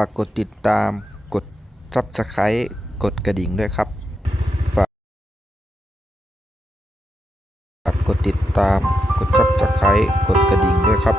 ากกดติดตาม กด Subscribe กดกระดิ่งด้วยครับ ฝากฝากกดติดตาม กด Subscribe กดกระดิ่งด้วยครับ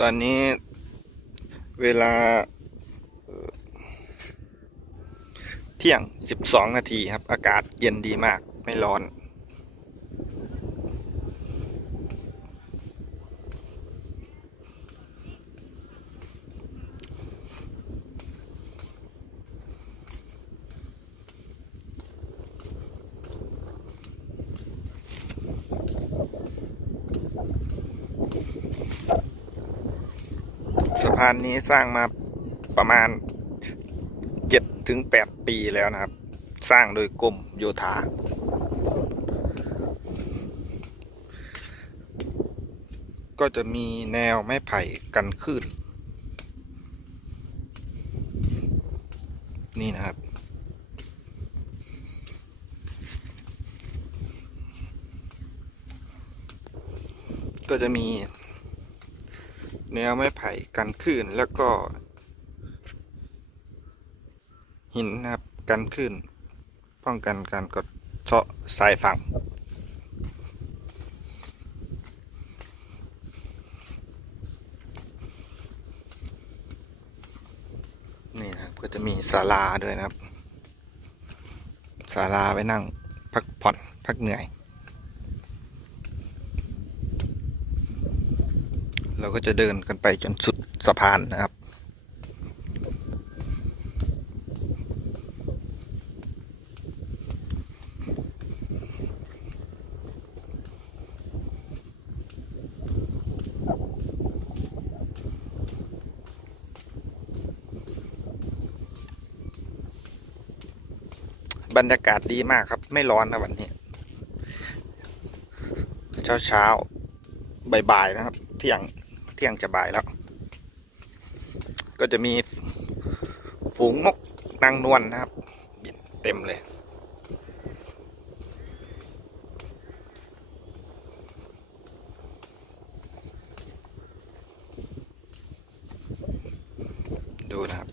ตอนนี้เวลาเที่ยง 12 นาทีครับ อากาศเย็นดีมาก ไม่ร้อนานนี้สร้างมาประมาณเจ็ดถึงแปดปีแล้วนะครับ สร้างโดยกรมโยธา ก็จะมีแนวไม้ไผ่กันคลื่นนี่นะครับ ก็จะมี แนวไม้ไผ่กันคลื่นแล้วก็ หินนะครับกันคลื่นป้องกันการกดเซาะสายฝั่งนี่นะครับก็จะมีศาลาด้วยนะครับศาลาไว้นั่งพักผ่อนพักเหนื่อย เราก็จะเดินกันไปจนสุดสะพานนะครับบรรยากาศดีมากครับ ไม่ร้อนนะวันนี้ เช้าเช้าบ่ายๆนะครับ เที่ยง ที่ยงจะบ่ายแล้ว ก็จะมีฝูงนกนางนวลนะครับ บินเต็มเลย ดูนะครับ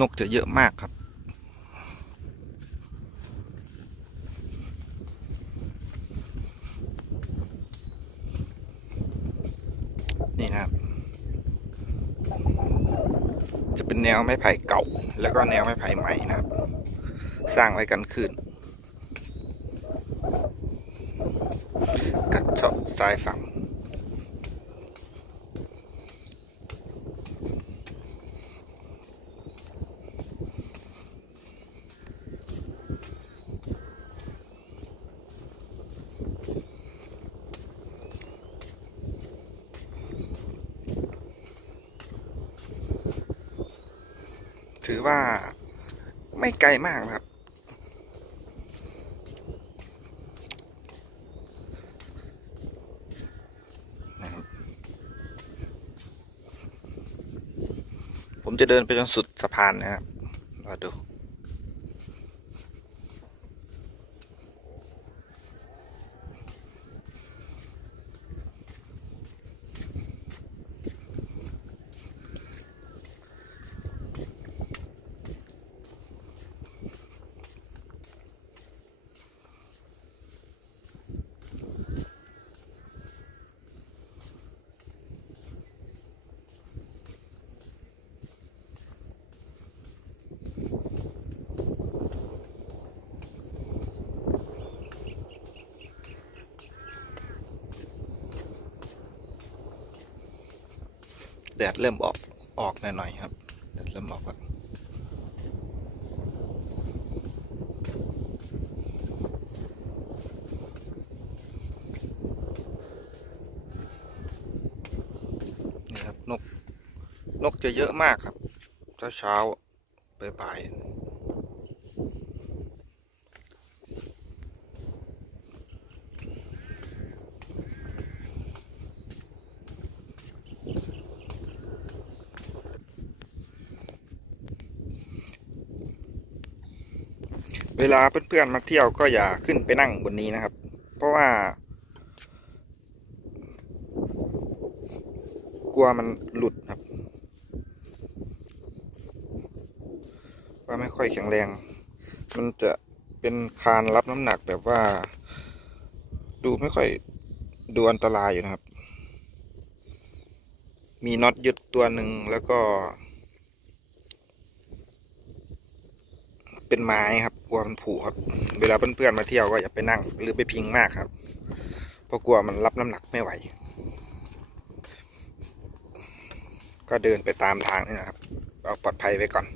นกจะเยอะมากครับ นี่นะครับ จะเป็นแนวไม้ไผ่เก่า แล้วก็แนวไม้ไผ่ใหม่นะครับ สร้างไว้กันขึ้นกัดเจาะทรายฝั่ง ถือ ว่าไม่ไกลมากนะครับนะครับ ผมจะเดินไปจนสุดสะพานนะครับรอดู แดดเริ่มออกออกหน่อยๆครับแดดเริ่มออกแล้วนี่ครับนกนกจะเยอะมากครับ เช้าเช้าๆบ่ายๆ เวลาเพื่อนๆมาเที่ยวก็อย่าขึ้นไปนั่งบนนี้นะครับ เพราะว่า กลัวมันหลุดครับ ว่าไม่ค่อยแข็งแรง มันจะเป็นคานรับน้ำหนักแบบว่า ดูไม่ค่อยดูอันตรายอยู่นะครับ มีน็อตยึดตัวหนึ่งแล้วก็ เป็นไม้ครับกลัวมันผุครับ เวลาเพื่อนๆมาเที่ยวก็อย่าไปนั่ง หรือไปพิงมากครับเพราะกลัวมันรับน้ำหนักไม่ไหว ก็เดินไปตามทางนี่นะครับ เอาปลอดภัยไว้ก่อน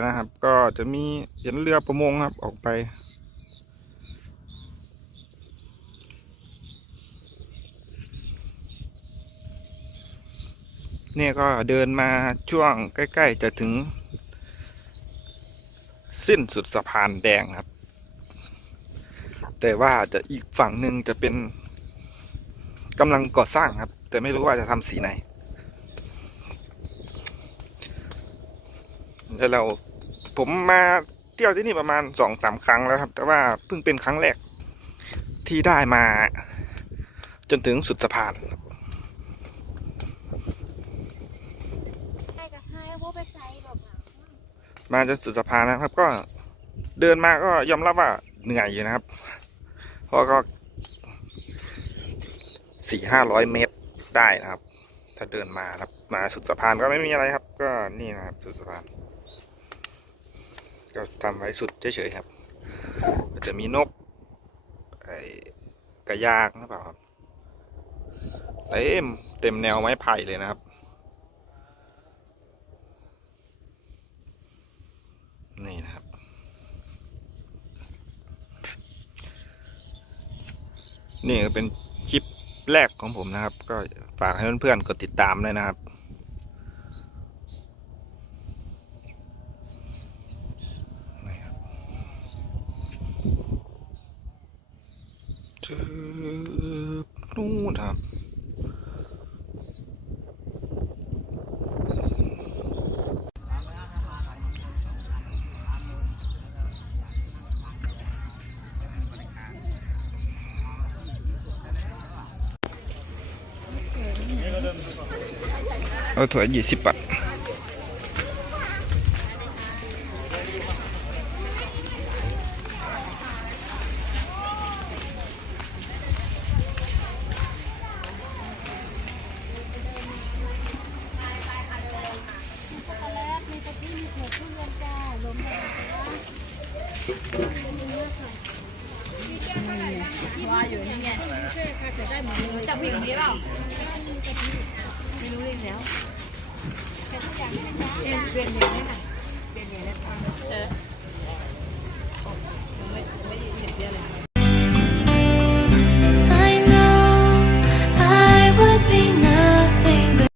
นะครับ ก็จะมีเห็นเรือประมงครับออกไปเนี่ยก็เดินมาช่วงใกล้ ๆ จะถึง สิ้นสุดสะพานแดงครับ แต่ว่าจะอีกฝั่งหนึ่งจะเป็นกำลังก่อสร้างครับ แต่ไม่รู้ว่าจะทำสีไหน แล้วเราผมมาเที่ยวที่นี่ประมาณสองสามครั้งแล้วครับ แต่ว่าเพิ่งเป็นครั้งแรกที่ได้มาจนถึงสุดสะพาน ให้กับให้พวกไปใจบอกอะ มาจนสุดสะพานนะครับ ก็เดินมาก็ยอมรับว่าเหนื่อยอยู่นะครับเพราะก็สี่ห้าร้อยเมตรได้นะครับ ถ้าเดินมาครับ มาสุดสะพานก็ไม่มีอะไรครับ ก็นี่นะครับ สุดสะพาน ก็ทำไว้สุดเฉยๆครับก็จะมีนกไอ้กระยางหรือเปล่าครับเต็มเต็มแนวไม้ไผ่เลยนะครับ นี่นะครับ นี่ก็เป็นคลิปแรกของผมนะครับ ก็ฝากให้เพื่อนๆกดติดตามด้วยนะครับนี่ครับจึ๊บนู่นครับ เอาถั่วยี่สิบบาทช็อกโกแลตมีกะทิมีเผือกทุเรียนจ้าลมแดงว่าอยู่นี่ไงจับผิดนี้เปล่าไม่รู้เรื่องแล้ว เบนเบนอย่างนี้หน่อยเบนอย่างนี้ปังเออยังไม่ยังไม่ยินเสียงดิ้อเลย